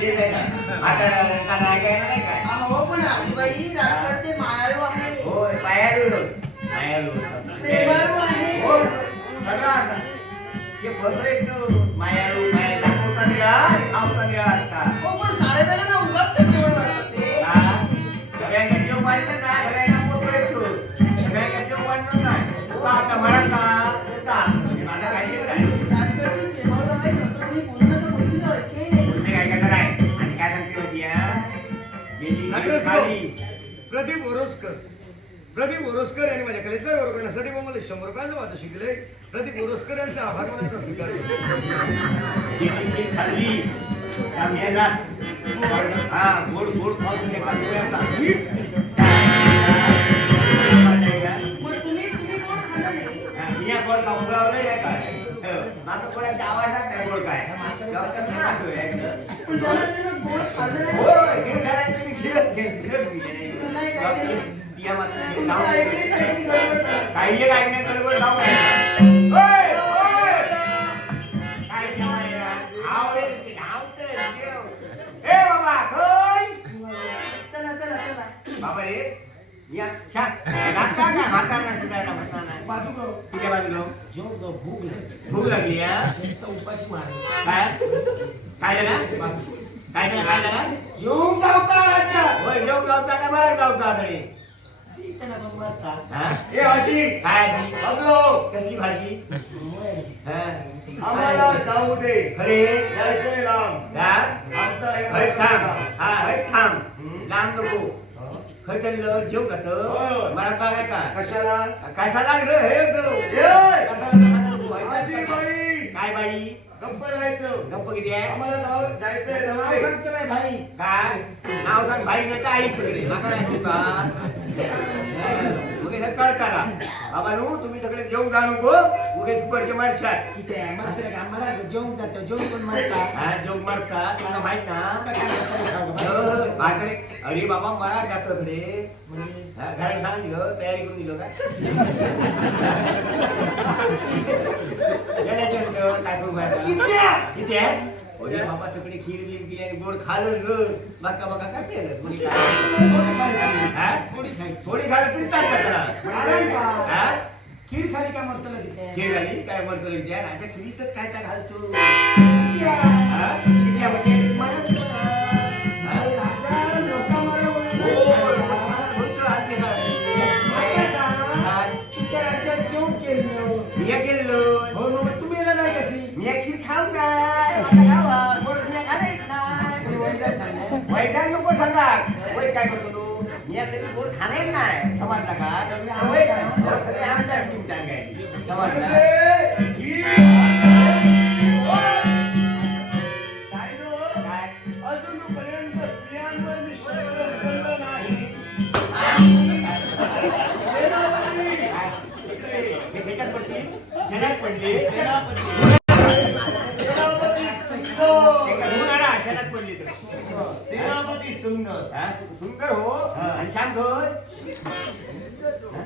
का का नाही काय हो पण आजीबाई राजगड ते मायाळू आहे होय मायाळू प्रेमाळू आहे. हो सगळं आता ते फसलं एक मायाळू माया दाखवता निळा निळा आता हो पण सारे जण ना उगाच ते जेवण वाढतात ते सगळ्यांना जेव वाढलं काय सगळ्यांना सगळ्यांना नाही तू आता प्रदीप ओरोसकर. प्रदीप ओरोसकर यांनी माझ्या कलेचा गौरव करण्यासाठी मग मला शंभर रुपयांचं वाटत शिकले प्रदीप ओरोसकर यांचे आभार मानायचा स्वीकार खाल्ली हा गोड गोड खाऊन मी या गोड राहिलो या काय माझं कोणाच्या आवडणार नाही गोड काय? डॉक्टर नाही. काही जाऊ बाबा रे तिच्या बाजूला भूक लागली. या काय? काय झालं? काय झालं? काय झालं? होय जेव गावता का? बरं गावता हा? ए आजी. काय? बघलो कसली भाजी? हा? आम्हाला जाऊ दे. खरे? जायचंय लांब. हा? हे थांब. हा थांब. लांब नको. खटल जेव का होय. मला काय काय कशाला? काय लागलं हे? ए! नको? आजी बाई! काय बाई? गप्प राहायचं. गप्प किती आहे? आम्हाला जायचंय जाऊ दे काय? नाव सांग. भाई नाही तर आई तिकडे तू मग हे कळताना बाबा नु तुम्ही तिकडे जेवून जा नको. उगे तिकडचे मारशात हा जेवून मारतात. तुला माहीत ना. भाकरी. अरे बाबा मला जातं कडे घरात सांग दिलं तयारी करून दिलं काय गेल्याच्या काय करू बाहेर किती आहे? अरे बाबा तिकडे खीर बिर दिली आणि गोड खाल्लं ग बाका बाका काय पेलं काय हा? थोडी तरी काय हा? खीर खाली का मरतला तिथे खीर झाली काय म्हणतो खिरीतच काय काय घालतो हा? किती मला. काय करतो तू मी कधी गोड खाणार नाही समजला का वैद काय? हो, सगळे आमच्या चिंता काय समजला शांत हो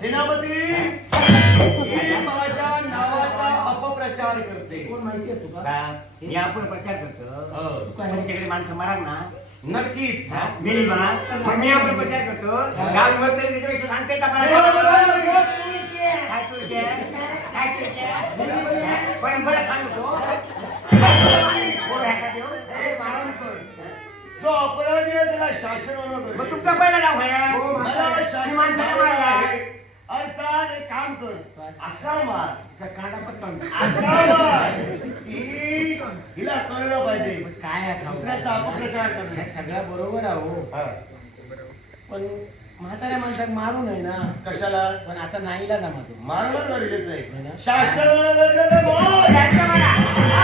सेनापती ही माझ्या नावाचा अपप्रचार करते. कोण तुला? मी आपण प्रचार करतो. हो. तुमच्याकडे माणसं मारा ना. नक्कीच. हा? बा. मग मी आपण प्रचार करतो. गाव तरी त्याच्यापेक्षा सांगते का? काय चुलते? बरं बरं सांगतो. जो अपराधी आहे त्याला शासनानं मग करतो. तुमचा पहिला नाव हो, मला मी शासन मारला. आहे. अर्थात एक काम कर असा मार तिचा कांदा असा मार ही हिला कळलं पाहिजे काय आहे खाऊ? दुसऱ्याचा अपप्रचार हे करणे सगळं बरोबर आहे हो हा. पण म्हाताऱ्या माणसाक मारू नये ना कशाला पण आता नाहीला जमा तो मारणं गरजेचं है आहे ना? शासनानं गरजेचं आहे, मार.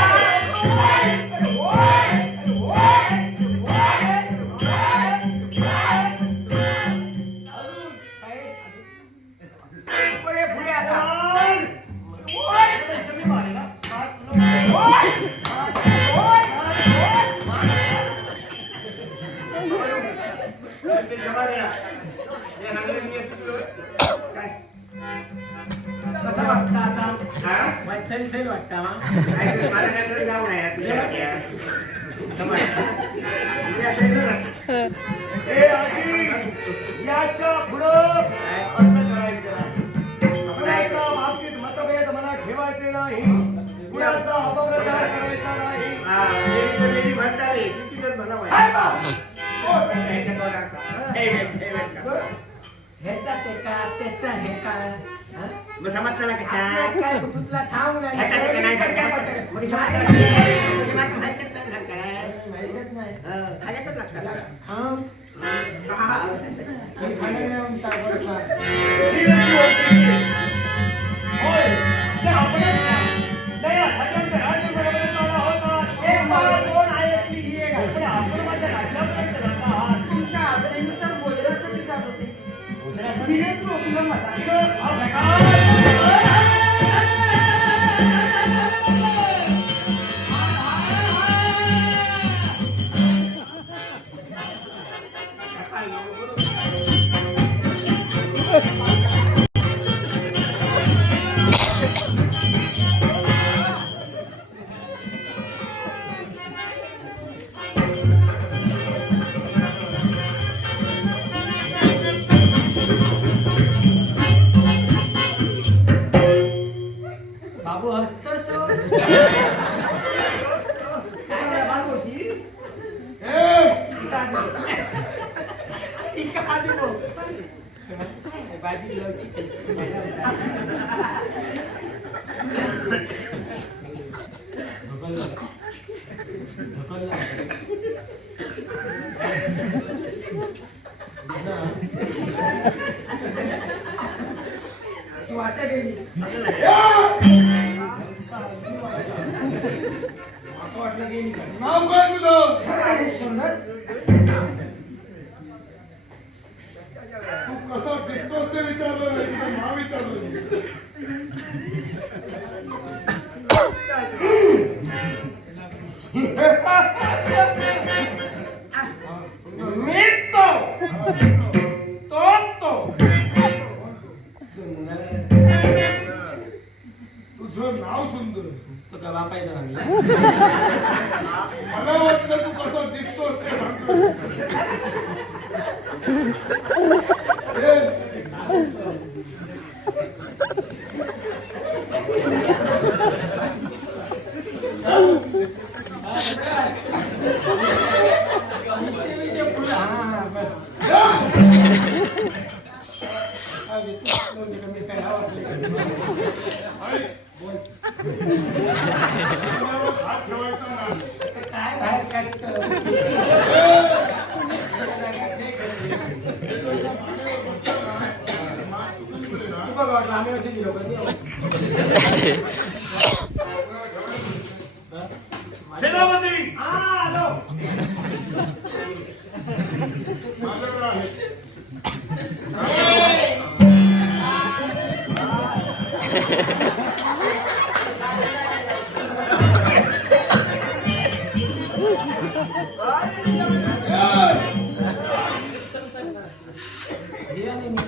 कसं वाटतं आता? हा? सैल सैल वाटतं. हा? काय ते मला नांगरे जाऊ नये. तुझ्या वाट्या. समाधान. हे. आजी याच्या पुढं असं करायचं? नाही कुणाच्या बाबतीत मतभेद मनात ठेवायचे नाही. कुणाचा अपप्रचार करायचा नाही. हा, रे, किती म्हणावं. ह्याचा ते का त्याचा हे का मग समजताना कशा आपल्या काय तुला ठाऊक नाही. ह्याच्यात ते नाही काय समजत. वाटत? मग समजताना कशा? म्हणजे माझं तिनेच रोखलं बाबू हसतोस हो. काय रे बाबूजी? इकडं आधी बघ. भाजी लावची केली. ढकलला. ढकलला. तू वाचा गेली वाटलं गेली का? नाव काय तुझं अरे सुंदर Sini, loh. हे आणि मी.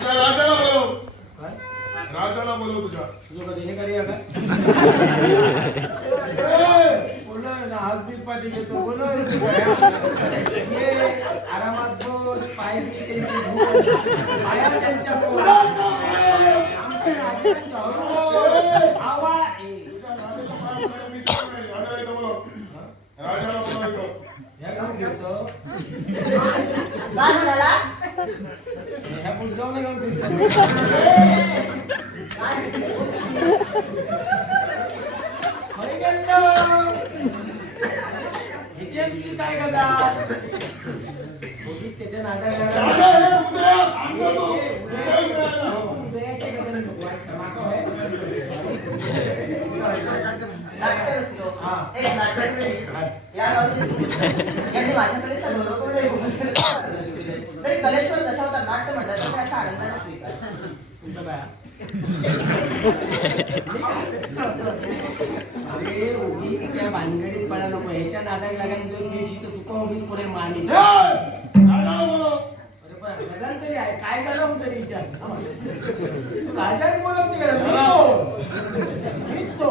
राजाला बोलव काय? राजाला बोलव तुझ्या तुझं कधी हे करूया का? ए, बोललो ना, हातबीत पाठी घेतो. बोललो रे तू काय? ये, आरामात बस, पाय त्यांचे धुव. पायात त्यांच्या पोळ. आमच्या राजाच्या हळू. आवा. ए, तुझ्या राजाच्या पायामध्ये मी तर नाही. राजाला इथं बोलव राजाला बोलव इथं ह्या घेऊन घेतो. काय म्हणालास ह्या पुसगावला घेऊन फिरतो. होय गेलो. ह्याची आणि तुझी काय गदा बघित त्याच्या नादात राजा लागला. हे उदया सांगतो तू ए, उदया मिळाला. उदयाच्या गदाने नको वाटतं. मागं नाट्य त्याचा आनंदाने स्वीकार काय? अरे भानगडीत पडा नको ह्याच्या नादात लागायला दोन दिवशी तर तुका उभी पुढे मानी तरी आहे काय गजाल तरी विचार तू बोलवते का मी तो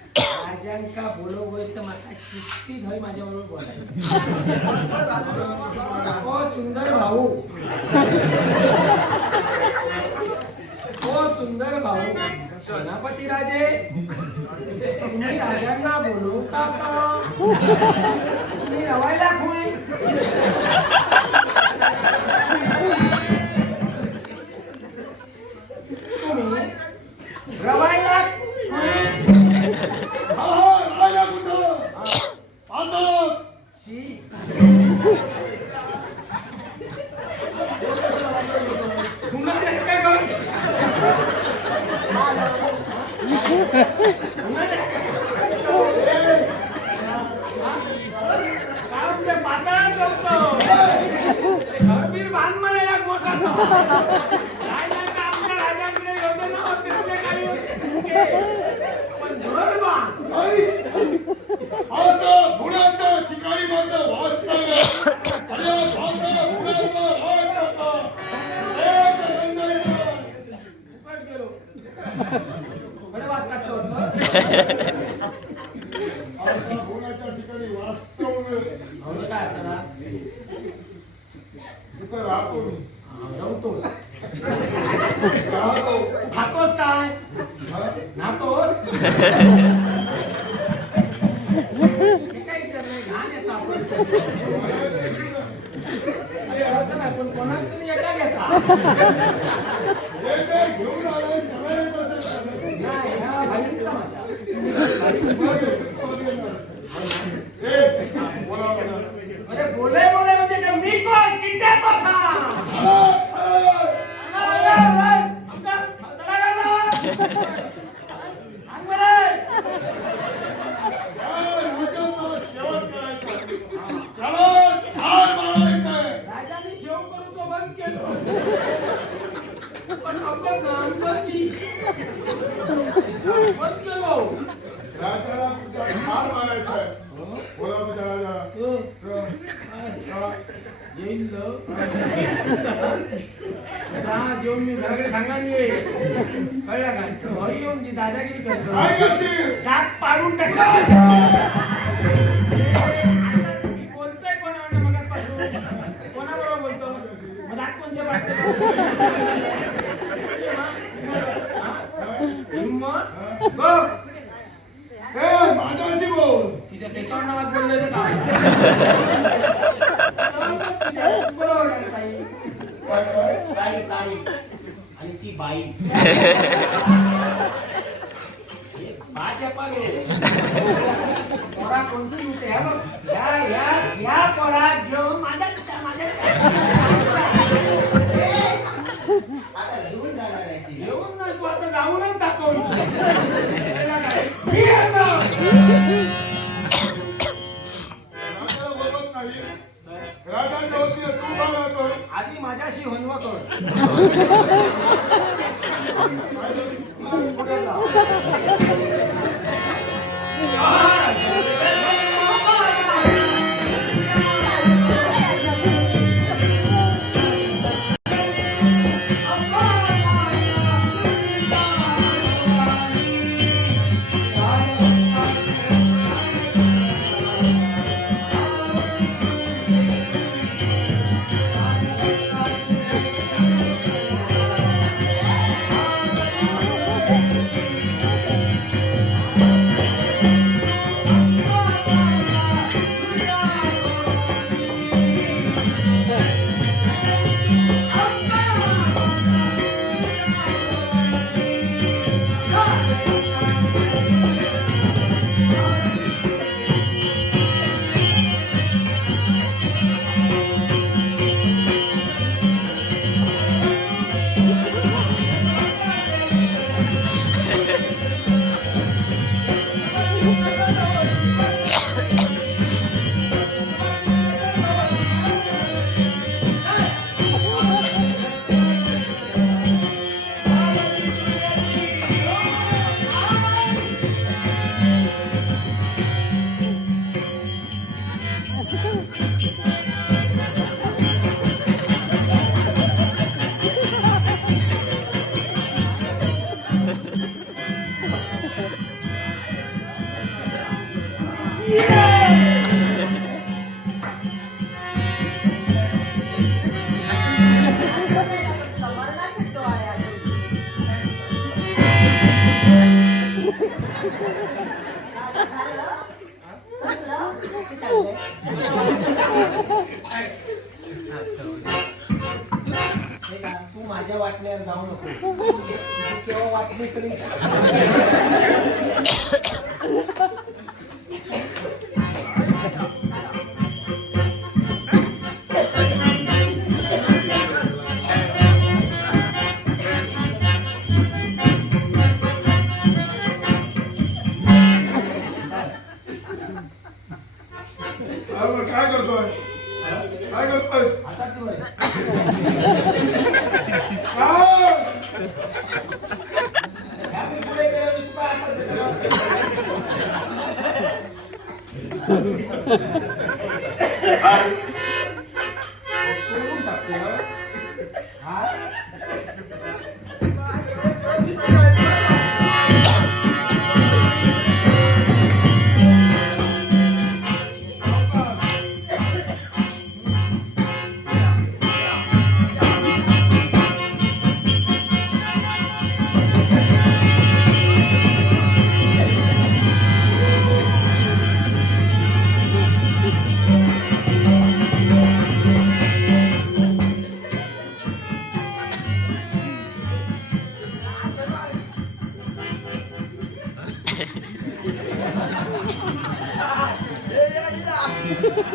রাজাঙ্কা বলো বলতে মাথা শিস্তি ধরে মাঝে বলো বলাই ও सुंदर भाऊ. सेनापती राजे. तुम्ही राजांना बोलवता का तुम्ही रवायला खुई Ha ha ha ha! त्याकडे सांगा मी. कळलं का? हरिओमची दादागिरी करतो. दात पाडून टाकला पोरा घेऊन माझ्या माझ्या घेऊन नाही तू आता जाऊनच दाखवून. मी असं आधी माझ्याशी होनवा कर तू माझ्या वाटण्यावर जाऊ नको केव्हा वाटली तरी